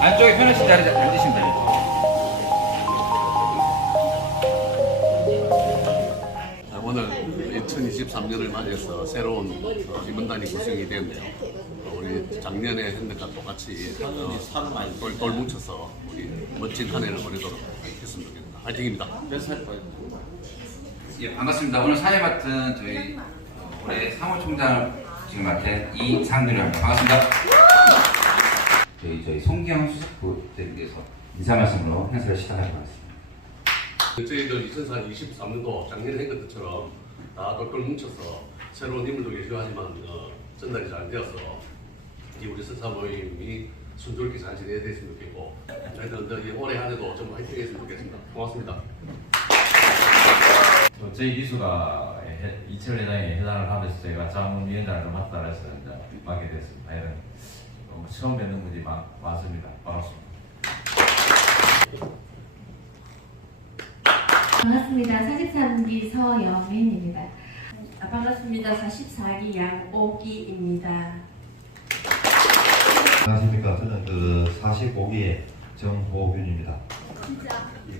안쪽에 편하신 자리 앉으시면 돼요. 아, 오늘 2023년을 맞이해서 새로운 어, 임원단이 구성이 되었네요. 어, 우리 작년에 했는 것과 똑같이 어, 똘똘 뭉쳐서 우리 멋진 한 해를 보내도록 했으면 좋겠습니다. 화이팅입니다. 예, 반갑습니다. 오늘 사회 맡은 저희 어, 올해 사무총장을 지금 맡은 이상규입니다. 반갑습니다. 저희 저희 송기영 수석부에 대해서 인사 말씀으로 행사를 시작하도록 하겠습니다. 저희들 2023년도 작년에 한 것처럼 다 똘똘 뭉쳐서 새로운 인물도 계시고 하지만 어, 전달이 잘 되어서 이 우리 선사 모임이 순조롭게 잘 진행이 됐으면 좋겠고 저희들 이 올해 한 해도 정말 화이팅 했으면 좋겠습니다. 고맙습니다. 어, 저희 기수가 해- 이철 회장이 회장을 하면서 제가 자문위원장을 맡다 이제 맡게 됐습니다. 처음 뵙는 분이 많, 많습니다. 반갑습니다. 반갑습니다. 43기 서영민입니다. 아, 반갑습니다. 44기 양오기입니다. 안녕하십니까. 저는 그 45기의 정호균입니다.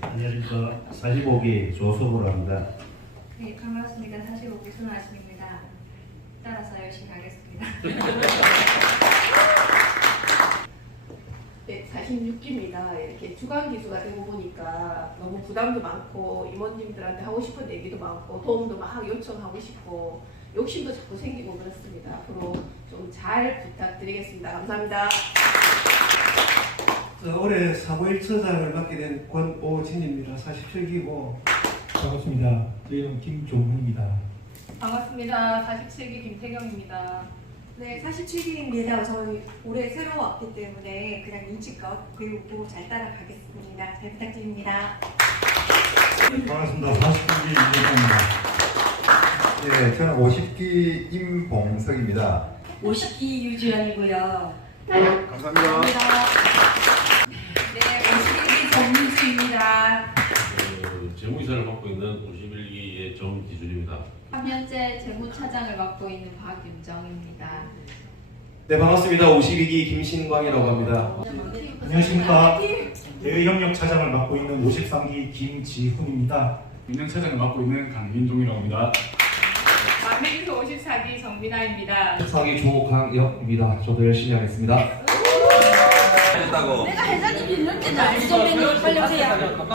안녕하십니까. 45기 조석으로 합니다. 네, 반갑습니다. 45기 손아심입니다. 따라서 열심히 하겠습니다. 네, 46기입니다. 이렇게 주간 기수가 되고 보니까 너무 부담도 많고 임원님들한테 하고 싶은 얘기도 많고 도움도 막 요청하고 싶고 욕심도 자꾸 생기고 그렇습니다. 앞으로 좀 잘 부탁드리겠습니다. 감사합니다. 저 올해 사무일처장을 맡게 된 권오진입니다. 47기고 반갑습니다. 저희는 김종훈입니다. 반갑습니다. 47기 김태경입니다. 네, 47기입니다. 저희 올해 새로 왔기 때문에 그냥 눈치껏 그리고 잘 따라가겠습니다. 잘 부탁드립니다. 반갑습니다. 40분기 이재입니다. 예, 저는 50기 임봉석입니다. 50기 유지연이고요. 감사합니다. 네, 51기 정민수입니다. 그 재무이사를 맡고 있는 51기의 정기준입니다. 3년째 재무차장을 맡고 있는 박윤정입니다. 네 반갑습니다. 52기 김신광이라고 합니다. 안녕하십니까. 대의협력 차장을 맡고 있는 53기 김지훈입니다. 민영 차장을 맡고 있는 강민종이라고 합니다. 만민수 54기 정민아입니다. 14기 조강혁입니다. 저도 열심히 하겠습니다. 했다고. 회장님이 이렇게 날 쏘면 빨리 오세요.